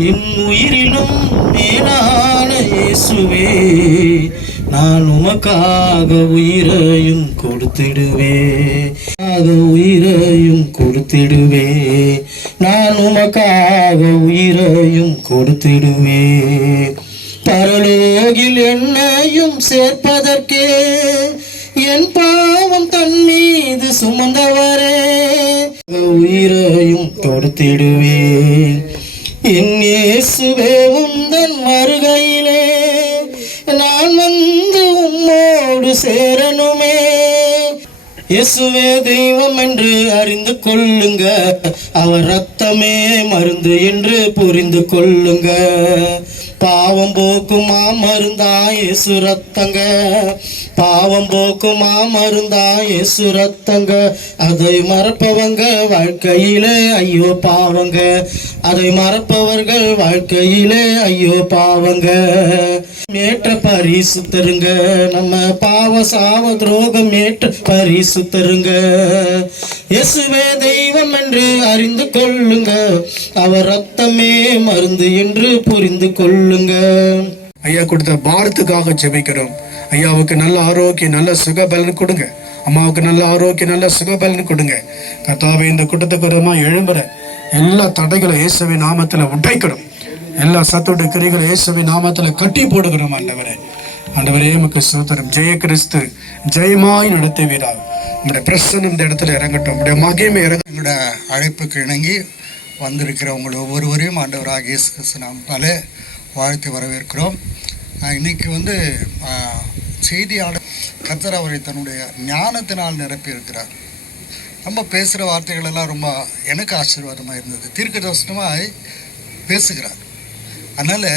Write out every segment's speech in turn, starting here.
என் உயிரிலும் மேலான இயேசுவே, நான் உமக்காக உயிரையும் கொடுத்திடுவே, உயிரையும் கொடுத்திடுவே, நான் உமக்காக உயிரையும் கொடுத்திடுவே. பரலோகில் என்னையும் சேர்ப்பதற்கே என் பாவம் தன் மீது சுமந்தவரே, உயிரையும் கொடுத்திடுவேன். என் இயேசுவே, உந்தன் வருகையிலே நான் வந்து உம்மோடு சேரணுமே. இயேசுவே தெய்வம் என்று அறிந்து கொள்ளுங்க, அவர் ரத்தமே மருந்து என்று புரிந்து கொள்ளுங்க. பாவம் போக்குமா மருந்தா இயேசு ரத்தங்க, பாவம் போக்குமா மருந்தா இயேசு ரத்தங்க. அதை மறப்பவங்க வாழ்க்கையிலே ஐயோ பாவங்க, அதை மறப்பவர்கள் வாழ்க்கையிலே ஐயோ பாவங்க. ஏற்ற பரிசுத்தருங்க, நம்ம பாவ சாவ துரோகம் ஏற்ற பரிசுத்தருங்க. இயேசுவே தெய்வம் என்று அறிந்து கொள்ளுங்க, அவர் ரத்தமே மருந்து என்று புரிந்து கொள்ளுங்க. ஐயா கொடுத்த பாரத்துக்காக ஜெபிக்கிறோம். ஐயாவுக்கு நல்ல ஆரோக்கியம், நல்ல சுகபலன் கொடுங்க. அம்மாவுக்கு நல்ல ஆரோக்கியம், நல்ல சுகபலன் கொடுங்க. கர்த்தாவே, இந்த கூட்டத்துக்கு எழும்புற எல்லா தடைகளை இயேசுவின் நாமத்தில் உடைக்கணும். எல்லா சத்தோட கிரிகளை இயேசுவின் நாமத்தில் கட்டி போடுகிறோம். ஆண்டவரே உமக்கு ஸ்தோத்திரம். ஜெய கிறிஸ்து ஜெயமாய் நடத்துவீராக. உங்களுடைய பிரசன்னம் இந்த இடத்துல இறங்கட்டும், உங்களுடைய மகிமை இறங்க. எங்களோட அழைப்புக்கு இணங்கி வந்திருக்கிறவங்க ஒவ்வொருவரையும் ஆண்டவராக இயேசு கிறிஸ்து நாமத்தாலே வாழ்த்து வரவேற்கிறோம். இன்னைக்கு செய்தியாளர் கர்த்தர் அவரை தன்னுடைய ஞானத்தினால் நிரப்பியிருக்கிறார். நம்ம பேசுகிற வார்த்தைகள் எல்லாம் ரொம்ப எனக்கு ஆசீர்வாதமாக இருந்தது. தீர்க்கதரிசனமாய் பேசுகிறார். அதனால்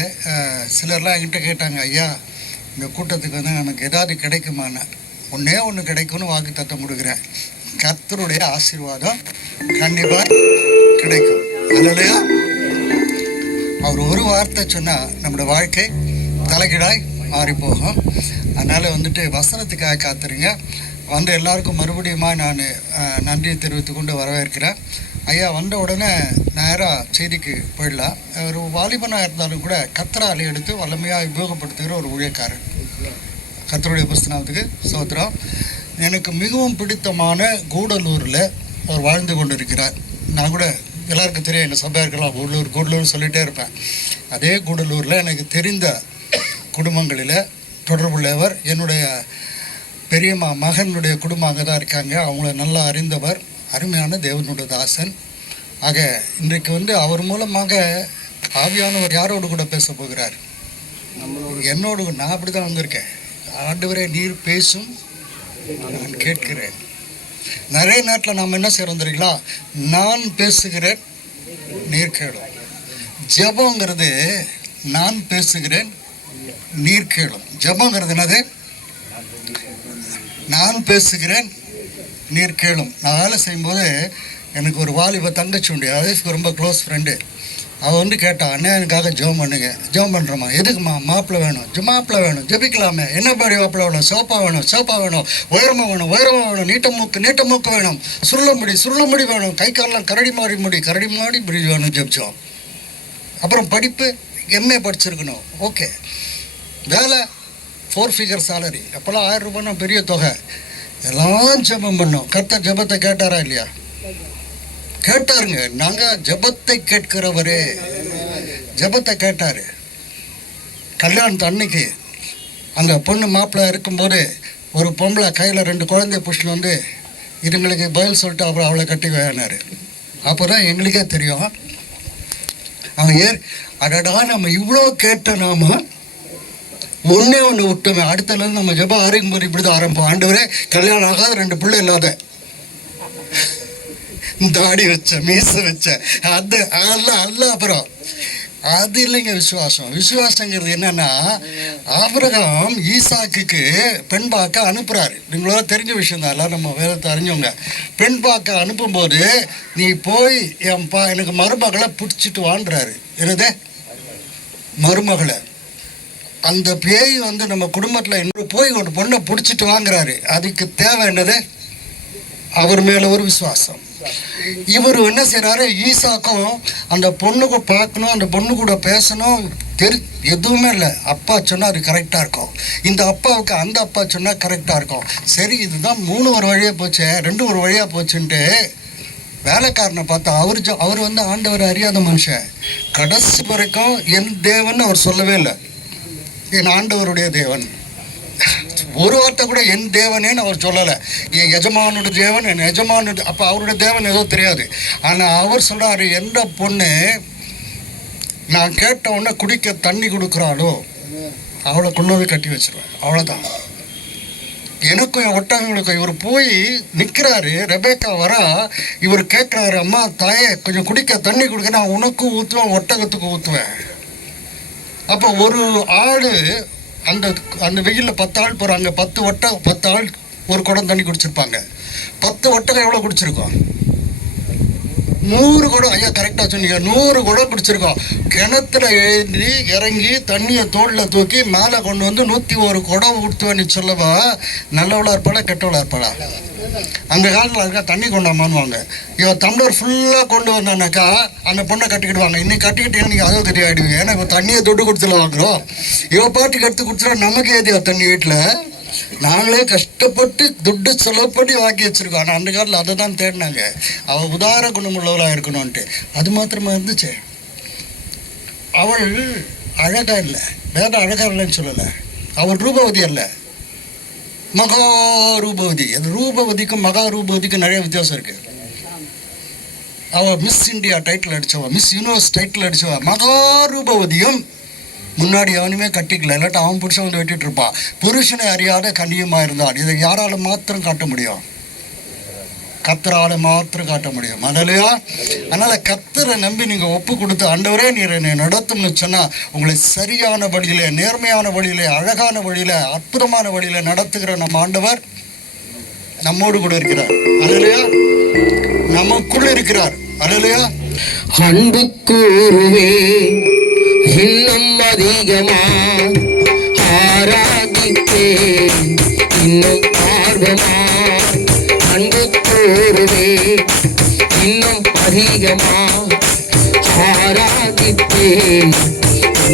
சிலர்லாம் என்கிட்ட கேட்டாங்க, ஐயா இந்த கூட்டத்துக்கு எனக்கு ஏதாவது கிடைக்குமான்னு. ஒன்றே ஒன்று கிடைக்கும்னு வாக்கு தத்தம் கொடுக்குறேன். கர்த்தருடைய ஆசீர்வாதம் கண்டிப்பாக கிடைக்கும். அதனால அவர் ஒரு வார்த்தை சொன்னால் நம்மளோட வாழ்க்கை தலைகீழாய் மாறி போகும். அதனால் வசனத்துக்காக காத்துருங்க. எல்லாருக்கும் மறுபடியும் நான் நன்றி தெரிவித்து கொண்டு வரவேற்கிறேன். ஐயா வந்த உடனே நேராக செய்திக்கு போயிடலாம். ஒரு வாலிபனாக இருந்தாலும் கூட கர்த்தரால் எடுத்து வல்லமையாக உபயோகப்படுத்துகிற ஒரு ஊழியக்காரன். கர்த்தருடைய புஸ்தகத்துக்கு ஸ்தோத்திரம். எனக்கு மிகவும் பிடித்தமான கூடலூரில் அவர் வாழ்ந்து கொண்டு இருக்கிறார். நான் கூட எல்லாருக்கும் தெரியும், எங்கள் சபையாக இருக்கலாம் கூடலூர் சொல்லிகிட்டே இருப்பேன். அதே கூடலூரில் எனக்கு தெரிந்த குடும்பங்களில் தொடர்புள்ளவர். என்னுடைய பெரியம்மா மகனுடைய குடும்பம் அங்கே தான் இருக்காங்க. அவங்கள நல்லா அறிந்தவர், அருமையான தேவனுடைய தாசன். ஆக இன்றைக்கு அவர் மூலமாக ஆவியானவர் யாரோடு கூட பேச போகிறார்? என்னோடு. நான் அப்படி தான் வந்திருக்கேன். ஆண்டவரே நீர் பேசும், நான் கேட்கிறேன். நிறைய நேரத்தில் நாம் என்ன செய்கிறோம் தெரியுங்களா? நான் பேசுகிறேன், நீர் கேளும். ஜெபங்கிறது நான் பேசுகிறேன், நீர் கேளும். ஜெபங்கிறது என்னது? நான் பேசுகிறேன், நீர் கேளும். நான் வேலை செய்யும்போது எனக்கு ஒரு வாலிப தங்கச்சி உண்டு, அதாவது ரொம்ப க்ளோஸ் ஃப்ரெண்டு. அவள் கேட்டா, அண்ணா எனக்காக ஜெபம் பண்ணுங்க. ஜெபம் பண்ணுறோமா? எதுக்குமா? மாப்பிள்ளை வேணும். மாப்பிள்ளை வேணும், ஜெபிக்கலாமே. என்ன பாடி மாப்பிள்ளை வேணும்? சோப்பா வேணும், சோப்பா வேணும். உயரமாக வேணும், உயரமாக வேணும். நீட்ட மூக்கு வேணும். சுருள முடி வேணும். கை காலெலாம் கரடி மாறி முடி வேணும். ஜெபிச்சோம். அப்புறம் படிப்பு எம்ஏ படிச்சிருக்கணும். ஓகே. வேலை 4 ஃபிகர் சேலரி. அப்போல்லாம் 1000 ரூபாய்னா பெரிய தொகை. எல்லாம் ஜெபம் பண்ணோம். கர்த்தர் ஜெபத்தை கேட்டாரா இல்லையா? கேட்டாருங்க. நாங்கள் ஜெபத்தை கேட்கிறவரே, ஜெபத்தை கேட்டார். கல்யாணத்து அன்னைக்கு அந்த பொண்ணு மாப்பிள்ளை இருக்கும்போது ஒரு பொம்பளை கையில் 2 குழந்தைய புஷ்டில் இதுங்களுக்கு பதில் சொல்லிட்டு அப்புறம் அவளை கட்டி வேணார். அப்போ தான் எங்களுக்கே தெரியும், அவன் அடடா நம்ம இவ்வளோ கேட்ட நாம ஒன்றே ஒன்று விட்டோமே. அடுத்தலேருந்து நம்ம ஜெபம் ஆரம்பிக்கும்போது இப்படி தான் ஆரம்பிப்போம். ஆண்டவரே கல்யாணம் ஆகாத 2 பிள்ளை இல்லாத, தாடி வச்ச, மீசை வச்ச, அது அல்ல. அப்புறம் அது இல்லைங்க விசுவாசம். விசுவாசங்கிறது என்னன்னா, ஆபிரகாம் ஈசாக்குக்கு பெண் பார்க்க அனுப்புகிறாரு. நீங்களோட தெரிஞ்ச விஷயம் தான், எல்லாம் நம்ம வேதத்தை அறிஞ்சவங்க. பெண் பார்க்க அனுப்பும்போது நீ போய் எனக்கு மருமகளை பிடிச்சிட்டு வாண்டுறாரு. என்னது மருமகளை? அந்த பேய் நம்ம குடும்பத்தில் இன்னொரு போய் ஒரு பொண்ணை பிடிச்சிட்டு வாங்குறாரு. அதுக்கு தேவை என்னது? அவர் மேலே ஒரு விசுவாசம். இவர் என்ன செய்கிறாரு, ஈசாக்கும் அந்த பொண்ணுக்கு பார்க்கணும், அந்த பொண்ணு கூட பேசணும், எதுவுமே இல்லை. அப்பா சொன்னால் அது கரெக்டாக இருக்கும், இந்த அப்பாவுக்கு அந்த அப்பா சொன்னால் கரெக்டாக இருக்கும். சரி, இதுதான் 3 ஒரு வழியாக போச்சு, 2 ஒரு வழியாக போச்சுன்ட்டு வேலைக்காரனை பார்த்தா அவர் வந்து ஆண்டவர் அறியாத மனுஷன். கடைசி வரைக்கும் என் தேவன் அவர் சொல்லவே இல்லை, என் ஆண்டவருடைய தேவன். ஒரு வார்த்தை கூட என் தேவனேன்னு அவர் சொல்லலை. என் எஜமானுடைய தேவன், என் எஜமானுடைய. அப்போ அவருடைய தேவன் ஏதோ தெரியாது. ஆனால் அவர் சொல்கிறாரு, எந்த பொண்ணு நான் கேட்ட உடனே குடிக்க தண்ணி கொடுக்குறாளோ அவளை கொண்டு போய் கட்டி வச்சிருவேன், அவ்வளோதான். எனக்கும் என் ஒட்டகங்களுக்கும். இவர் போய் நிற்கிறாரு, ரெபேக்கா வரா, இவர் கேட்குறாரு, அம்மா தாயே கொஞ்சம் குடிக்க தண்ணி கொடுக்க, நான் உனக்கும் ஊற்றுவேன் ஒட்டகத்துக்கும் ஊற்றுவேன். அப்போ ஒரு ஆள் அந்த அந்த வெயிலில் 10 ஆள் போகிறாங்க, 10 ஆள் ஒரு குடம் தண்ணி குடிச்சிருப்பாங்க. 10 ஒட்டகம் எவ்வளோ குடிச்சிருக்கோம்? 100 குடம். ஐயா கரெக்டாக சொன்னீங்க, 100 குடம் குடிச்சிருக்கோம். கிணத்துல எழுந்தி இறங்கி தண்ணியை தோளில் தூக்கி மேலே கொண்டு வந்து 101 குடம் ஊற்றுவேன்னு சொல்லவா நல்லவளாக இருப்பாளா கெட்டவளாக இருப்பாளா? அந்த காலத்தில் இருக்கா தண்ணி கொண்டாமான்னுவாங்க. இவன் டம்ளர் ஃபுல்லாக கொண்டு வந்தானாக்கா அந்த பொண்ணை கட்டிக்கிடுவாங்க. இன்னைக்கு கட்டிக்கிட்டேன்னு நீங்கள் அதுவும் தெரியாடுவீங்க, ஏன்னா இப்போ தண்ணியை தொட்டு கொடுத்துல வாங்குறோம். இவன் பாட்டுக்கு எடுத்து கொடுத்துட்டா நமக்கு ஏதியா தண்ணி வீட்டில்? நாங்களே கஷ்டப்பட்டு துட்டு செலவு பண்ணி வாங்கி வச்சுருக்கோம். ஆனால் அந்த காலத்தில் அதை தான் தேடினாங்க, அவள் உதார குணமுள்ளவளாக இருக்கணும்ன்ட்டு. அது மாத்திரமா இருந்துச்சு. அவள் அழகாக இல்லை, வேற அழகாக இல்லைன்னு சொல்லலை. அவள் ரூபவதி அல்ல, மகா ரூபவதி. அது ரூபவதிக்கும் மகா ரூபவதிக்கும் நிறைய வித்தியாசம் இருக்குது. அவள் மிஸ் இந்தியா டைட்டில் அடித்தவா, மிஸ் யூனிவர்ஸ் டைட்டில் அடித்தவா. மகா ரூபவதியும் முன்னாடி அவனுமே கட்டிக்கல, இல்லாட்டா அவன் புருஷன் வந்து வெட்டிட்டு இருப்பான். புருஷனை அறியாத கன்னியமாக இருந்தான். இதை யாரால மாத்திரம் காட்ட முடியும்? கத்தரால மாத்திரம் காட்ட முடியும். அதலையா? அதனால் கத்தரை நம்பி நீங்கள் ஒப்பு கொடுத்து ஆண்டவரே நீர் என்னை நடத்தும்னு சொன்னால் உங்களை சரியான வழியிலே, நேர்மையான வழியிலே, அழகான வழியில, அற்புதமான வழியில நடத்துகிற நம்ம ஆண்டவர் நம்மோடு கூட இருக்கிறார். அதலையா? நமக்குள் இருக்கிறார். அதலையா? அன்பு கூறுவே இன்னும் அதிகமா ஆராதிப்பே இன்னும் ஆர்வமா. அன்பு கூறுவே இன்னும் அதிகமா ஆராதிப்பே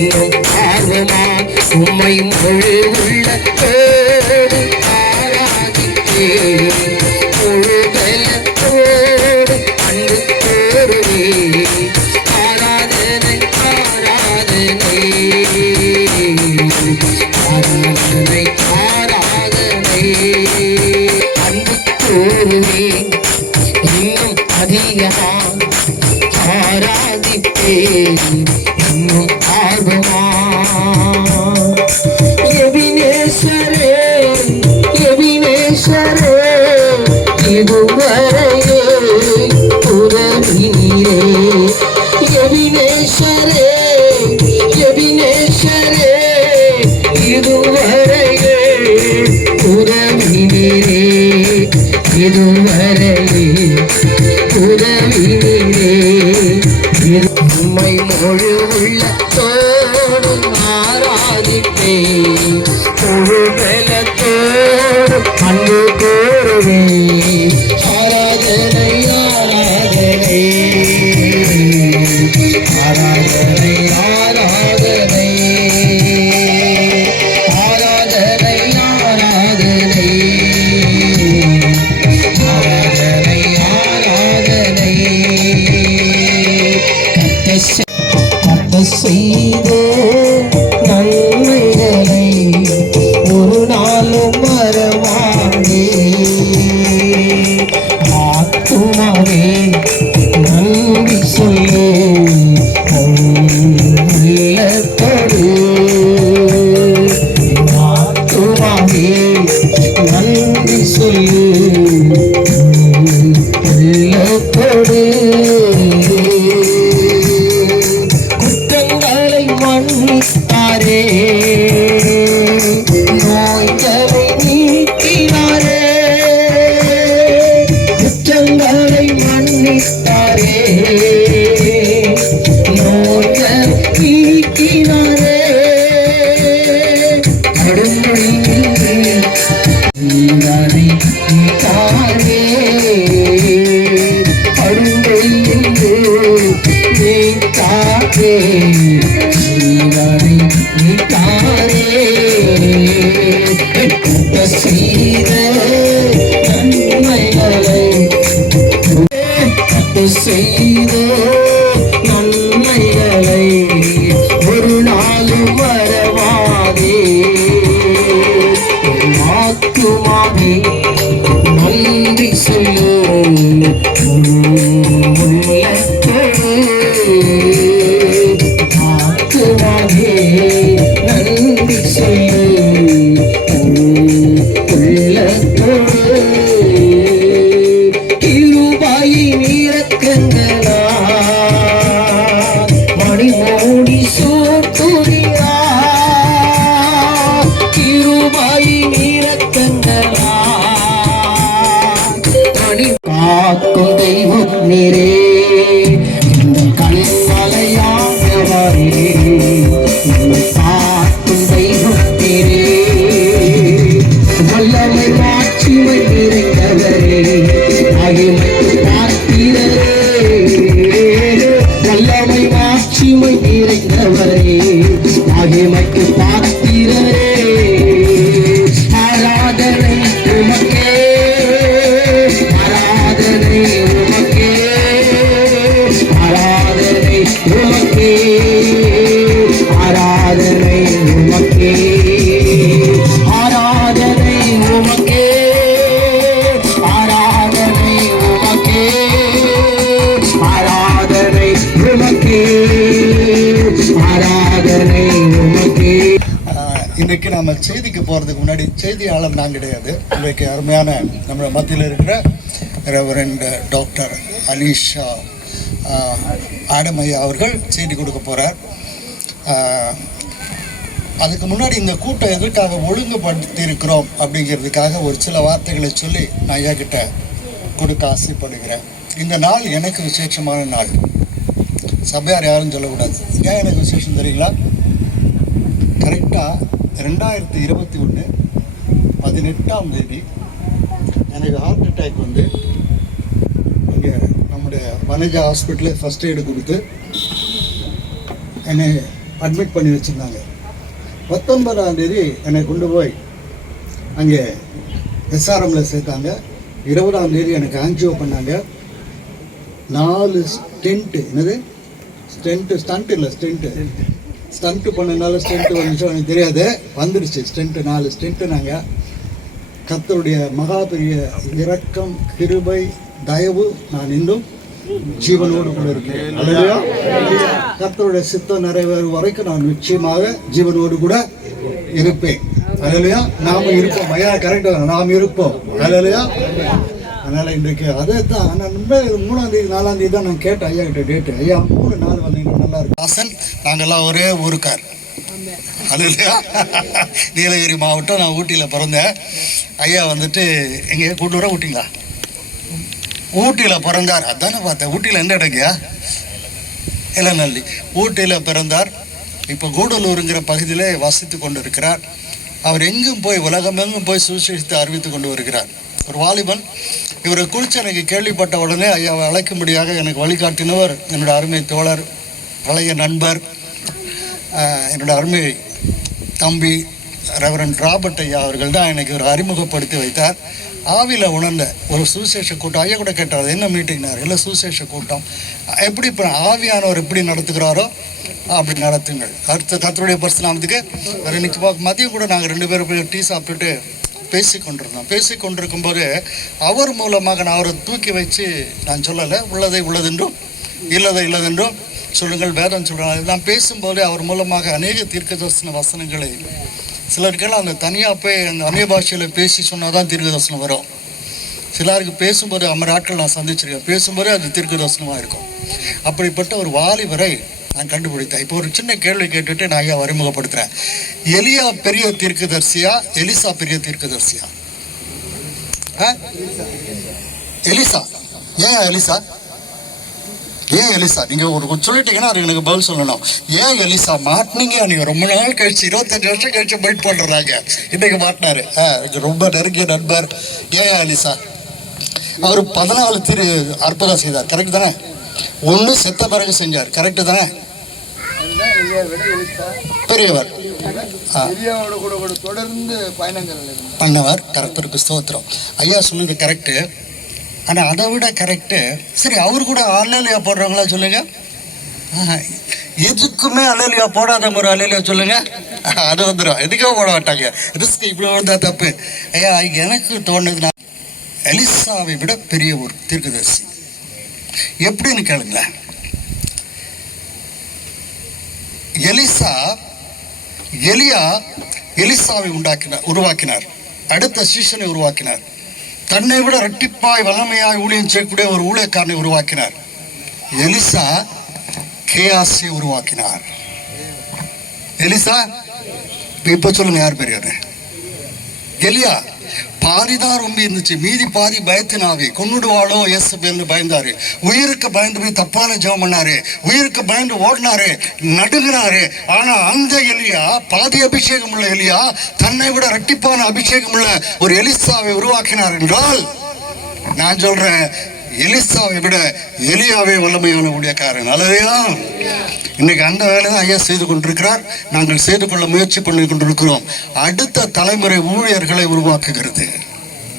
இன்னும் ஆர்வமா. உம்மை முழு உள்ளத்தோடு ஆராதிப்பே முழு பலத்தோடு அன்பு கூறுவே. ஆராதனை ஆராதனை ஆராதனை ஆராதனை. அன்பு கூறுவே இன்னும் அதிகமா ஆராதிப்பே இன்னும் ஆர்வமா. எபினேசரே எபினேசரே இதுவரையே உதவினீரே. எபினேசரே எபினேசரே இதுவரையே உதவினீரே. இதுவரையே உதவினீரே. உம்மை முழு உள்ளத்தோடு ஆராதிப்பே முழு பலத்தோடு அன்பு கூறுவே. ஆராதனை ஆராதனை ஆராதனை ஆராதனை ஆராதனை ஆராதனை ஆராதனை ஆராதனை. கர்த்தர் செய்த நன்மைகளை ஒரு நாளும் மறவாதே. ஆத்துமாவே நன்றி சொல்லு உள்ளத்தோடு. ஆத்துமாவே நன்றி சொல்லு உள்ளத்தோடு. குற்றங்களை மன்னித்தாரே, நோய்களை நீக்கினாரே. குற்றங்களை மன்னித்தாரே, நோய்களை எனக்கு செய்த நன்மைகளை ஒரு நாளும் மறவாதே. ஆத்துமாவே நன்றி சொல்லு உள்ளத்தோடு. ஆத்துமாவே நன்றி சொல்லு உள்ளத்தோடு. கிருபையின் இரக்கங்களா மணிமூடி சூட்டுகிறா. கிருபையின் இரக்கங்களா மணி காக்கும் தெய்வம் நீரே. இந்த கண்மலையானவரே காக்கும் தெய்வம் நீரே. வல்லமை மாட்சிமை நிறைந்தவரே மகிமைக்கு பார்க்கிறரே. வல்லமை மாட்சிமை நிறைந்தவரே மகிமைக்கு பார்க்கிறரே. ஆராதனை உமக்கே, ஆராதனை உமக்கே, ஆராதனை உமக்கே, ஆராதனை உமக்கே, ஆராதனை உமக்கே, ஆராதனை உமக்கே, ஆராதனை உமக்கே, ஆராதனை உமக்கே. இன்றைக்கு நம்ம செய்திக்கு போகிறதுக்கு முன்னாடி செய்தியாளர் நான் கிடையாது. இன்றைக்கு அருமையான நம்ம மத்தியில் இருக்கிற ரெவரண்ட் டாக்டர் அலீஷா ஆடமையா அவர்கள் செய்தி கொடுக்க போகிறார். அதுக்கு முன்னாடி இந்த கூட்டம் எதற்காக ஒழுங்குபடுத்தி இருக்கிறோம் அப்படிங்கிறதுக்காக ஒரு சில வார்த்தைகளை சொல்லி நான் ஐயா கிட்ட கொடுக்க ஆசைப்படுகிறேன். இந்த நாள் எனக்கு விசேஷமான நாள். சபையார் யாரும் சொல்லக்கூடாது. ஏன் எனக்கு விசேஷம் தெரியுங்களா? கரெக்டாக 2021 18ஆம் தேதி எனக்கு ஹார்ட் அட்டாக் வந்து இங்கே நம்முடைய வனஜா ஹாஸ்பிட்டலில் ஃபஸ்ட் எய்டு கொடுத்து என்னை அட்மிட் பண்ணி வச்சுருந்தாங்க. 19ஆம் தேதி என்னை கொண்டு போய் அங்கே எஸ்ஆர்எம்மில் சேர்த்தாங்க. 20ஆம் தேதி எனக்கு ஆன்ஜியோ பண்ணாங்க. 4 ஸ்டென்ட்டு, என்னது ஸ்டண்ட்டு பண்ணனால ஸ்டென்ட்டு வந்துச்சோ எனக்கு தெரியாது, வந்துடுச்சு ஸ்டென்ட்டு. 4 ஸ்டென்ட்டு. நாங்கள் கர்த்தருடைய மகா பெரிய இரக்கம், கிருபை, தயவு நான் இன்னும் ஜீவனோடு கூட இருக்கிறேன். அல்லேலூயா. கர்த்தருடைய சித்தம் நிறைவேறும் வரைக்கும் நான் நிச்சயமாக ஜீவனோடு கூட இருப்பேன். அல்லேலூயா. நாம் இருப்போம். ஐயா கரெக்டாக நாம் இருப்போம். அல்லேலூயா. அதனால் இன்றைக்கு அதே தான் நான் 3ஆம் தேதி 4ஆம் தேதி தான் நான் கேட்டேன் ஐயா கிட்ட டேட்டு. ஐயா 3 நாள் வந்தீங்கன்னா நல்லா இருக்கு. ஹாசன் நாங்கள்லாம் ஒரே ஊருக்கார். அல்லேலூயா. நீலகிரி மாவட்டம். நான் ஊட்டியில் பிறந்தேன். ஐயா வந்துட்டு எங்கேயா கூட்டூரா ஊட்டிங்களா? ஊட்டியில் பிறந்தார். அதானே பார்த்தேன். ஊட்டியில் எந்த இடங்கயா? இளநல்லி. ஊட்டியில் பிறந்தார். இப்போ கூடலூருங்கிற பகுதியிலே வசித்து கொண்டு இருக்கிறார். அவர் எங்கும் போய் உலகமெங்கும் போய் சுவிசேஷத்தை அறிவித்து கொண்டு வருகிறார். ஒரு வாலிபன். இவரை குறித்து எனக்கு கேள்விப்பட்ட உடனே ஐயாவை அழைக்கும்படியாக எனக்கு வழிகாட்டினவர் என்னோடய அருமை தோழர், பழைய நண்பர், என்னோடய அருமை தம்பி ரெவரண்ட் ராபர்ட் ஐயா அவர்கள் தான் எனக்கு ஒரு அறிமுகப்படுத்தி வைத்தார். ஆவியில் உணர்ந்த ஒரு சுவிசேஷ கூட்டம். ஐயா கூட கேட்டார் என்ன மீட்டிங்னார். இல்லை சுவிசேஷ கூட்டம். எப்படி இப்போ ஆவியானவர் எப்படி நடத்துகிறாரோ அப்படி நடத்துங்கள். அடுத்த கர்த்தருடைய பரிசுநாமத்துக்கு. இன்னைக்கு மதியம் கூட நாங்கள் 2 பேரும் போய் டீ சாப்பிட்டுட்டு பேசிக்கொண்டிருக்கும் போது அவர் மூலமாக நான் அவரை தூக்கி வச்சு நான் சொல்லலை. உள்ளதை உள்ளதென்றும் இல்லதை இல்லதென்றும் சொல்லுங்கள் வேதம் சொல்கிறாங்க. நான் பேசும்போது அவர் மூலமாக அநேக தீர்க்கதரிசன வசனங்களை சிலருக்கெல்லாம் அந்த தனியாக போய் அந்த அந்நிய பாஷையில் பேசி சொன்னால் தான் தீர்க்கதரிசனம் வரும். சிலருக்கு பேசும்போது ஆட்கள் நான் சந்திச்சிருக்கேன். பேசும்போதே அது தீர்க்கதரிசனமாக இருக்கும். அப்படிப்பட்ட ஒரு வாலிபரை நான் கண்டுபிடித்தேன். இப்போ ஒரு சின்ன கேள்வி கேட்டுட்டு நான் ஐயா அறிமுகப்படுத்துகிறேன். எலியா பெரிய தீர்க்கதரிசியா, எலிசா பெரிய தீர்க்கதரிசியா? எலிசா. ஏன் எலிசா? ஏன் எலிசா? நீங்கள் ஒரு சொல்லிட்டீங்கன்னா அது எனக்கு பதில் சொல்லணும். ஏன் எலிசா மாட்டினீங்க? நீங்கள் ரொம்ப நாள் கழிச்சு 25 வருஷம் கழிச்சு வெயிட் பண்ணுறாங்க. இன்றைக்கு மாட்டினாரு. ரொம்ப நெருங்கிய நண்பர். ஏன் எலிசா? அவர் 14 அற்புதம் செய்தார். கரெக்டு தானே? 1 செத்த பிறகு செஞ்சார். கரெக்டு தானே? பெரியவர் தொடர்ந்து பயணங்கள் பண்ணவர். கர்த்தருக்கு ஸ்தோத்திரம். ஐயா சொன்னது கரெக்டு. ஆனால் அதை விட கரெக்டு. சரி, அவர் கூட அல்லேலியா போடுறவங்களா சொல்லுங்க. எதுக்குமே அல்லேலியா போடாத ஒரு அல்லேலியா சொல்லுங்க. அது வந்துடும். எதுக்கே போட மாட்டாங்க. ரிஸ்க் இப்படி வந்தா தப்பு. ஐயா, எனக்கு தோணுதுன்னா எலிசாவை விட பெரிய ஒரு தீர்க்கதரிசி எப்படின்னு கேளுங்களேன். எலியா எலிசாவை உருவாக்கினார். அடுத்த சீசனை உருவாக்கினார். தன்னை விட இரட்டிப்பாய் வல்லமையாய் ஊழியம் செய்யக்கூடிய ஒரு ஊழியக்காரனை உருவாக்கினார். எலிசா கேயாசை உருவாக்கினார். எலிசா இப்ப சொல்லுங்க, யார் பெரியவர்? எலியா பாதிதான் ரொம்ப இருந்துச்சு, மீதி பாதி பயத்தினாவே கொன்னுடுவாளோ இயேசுபேல்னு பயந்தாரு. உயிருக்கு பயந்து போய் தப்பான ஜெபம் பண்ணாரு. உயிருக்கு பயந்து ஓடினாரு, நடுங்கினாரு. ஆனா அந்த எலியா, பாதி அபிஷேகம் உள்ள எலியா, தன்னை விட இரட்டிப்பான அபிஷேகம் உள்ள ஒரு எலிசாவை உருவாக்கினார் என்றால், நான் சொல்றேன், எலிசாவை விட எலியாவே வல்லமையான ஊழியக்காரன். அல்லையா? இன்னைக்கு அந்த வேலை தான் ஐயா செய்து கொண்டிருக்கிறார். நாங்கள் செய்து கொள்ள முயற்சி பண்ணி கொண்டிருக்கிறோம். அடுத்த தலைமுறை ஊழியர்களை உருவாக்குகிறது.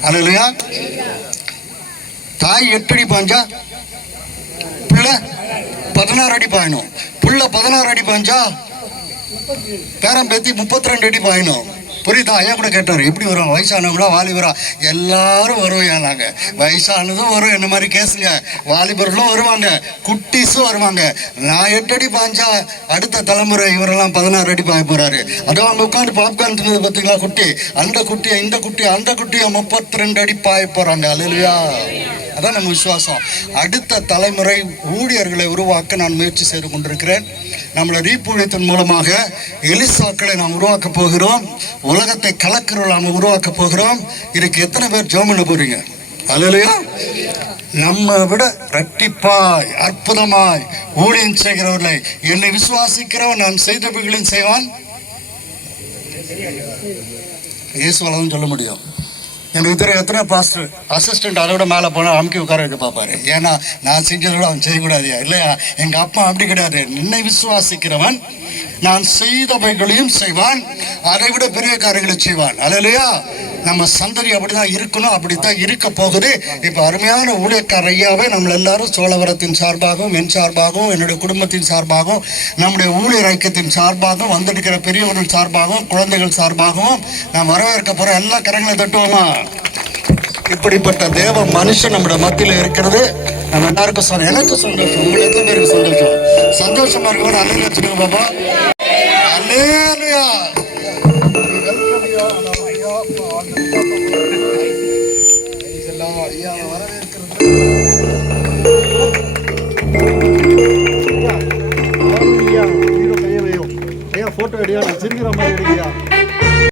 அல்லையா? தாய் 8 அடி பாஞ்சா பிள்ளை 16 அடி பாயணும். புள்ள 16 அடி பாஞ்சா பேரம் பேத்தி 32 அடி பாயணும். புரியுதா? ஐயா கூட கேட்டார், எப்படி வருவாங்க? வயசானவங்களா வாலிபரா? எல்லாரும் வருவோம். நாங்கள் வயசானதும் வரும், என்ன மாதிரி கேஸுங்க. வாலிபர்களும் வருவாங்க, குட்டீஸும் வருவாங்க. நான் 8 அடி பாஞ்சா அடுத்த தலைமுறை இவரெல்லாம் 16 அடி பாய போறாரு. அதோ அவங்க உட்காந்து பாப்கார்ன் தின்னது பார்த்தீங்களா? குட்டி, அந்த குட்டியை இந்த குட்டி அந்த குட்டியை 32 அடி பாய போறாங்க. அல்லேலூயா! அதான் நம்ம விசுவாசம். அடுத்த தலைமுறை ஊழியர்களை உருவாக்க நான் முயற்சி செய்து கொண்டிருக்கிறேன். நம்மளை ரீப்பூழியத்தின் மூலமாக எலிசாக்களை நாம் உருவாக்க போகிறோம். உலகத்தை கலக்கிறவர்கள் நாம் உருவாக்க போகிறோம். இதுக்கு எத்தனை பேர் ஜெபம் பண்ண போறீங்க? அல்லேலூயா! நம்ம விட இரட்டிப்பாய் அற்புதமாய் ஊழியம் செய்கிறவர்களை, என்னை விசுவாசிக்கிறவன் நான் செய்தவைகளையும் செய்வான். இயேசுவால சொல்ல முடியும். எனக்கு தெரியும் எத்தனை பாஸ்டர் அசிஸ்டன்ட் அதை விட மேலே போனால் அமுக்கி உட்கார வைக்க பார்ப்பாரு. ஏன்னா நான் செஞ்சதோட அவன் செய்யக்கூடாதியா? இல்லையா? எங்கள் அப்பா அப்படி கிடையாது. என்னை விசுவாசிக்கிறவன் நான் செய்தவைகளையும் செய்வான், அதை விட பெரிய காரியங்களை செய்வான். அல்லேலூயா! நம்ம சந்ததி அப்படிதான் இருக்கணும், அப்படித்தான் இருக்க போகுது. இப்போ அருமையான ஊழியக்கார ஐயாவை நம்ம எல்லாரும் சோழவரத்தின் சார்பாகவும், என் சார்பாகவும், என்னுடைய குடும்பத்தின் சார்பாகவும், நம்முடைய ஊழியர் ஐக்கியத்தின் சார்பாகவும், வந்திருக்கிற பெரியவர்கள் சார்பாகவும், குழந்தைகள் சார்பாகவும் நாம் வரவேற்க போகிறோம். எல்லா கரங்களை தட்டுவோமா? இப்படிப்பட்ட தேவ மனுஷன் நம்முடைய மத்தியில் இருக்கிறது நம்ம எல்லாருக்கும் எனக்கு சந்தோஷம். உங்களுக்கு எத்தனை பேருக்கு சந்தோஷம்? சந்தோஷமா இருக்கணும். அல்லேலூயா சொல்லுங்க பாப்பா. அல்லேலூயா! போட்டோ எடுக்க சிரிக்கிற மாதிரி எடுக்கியா?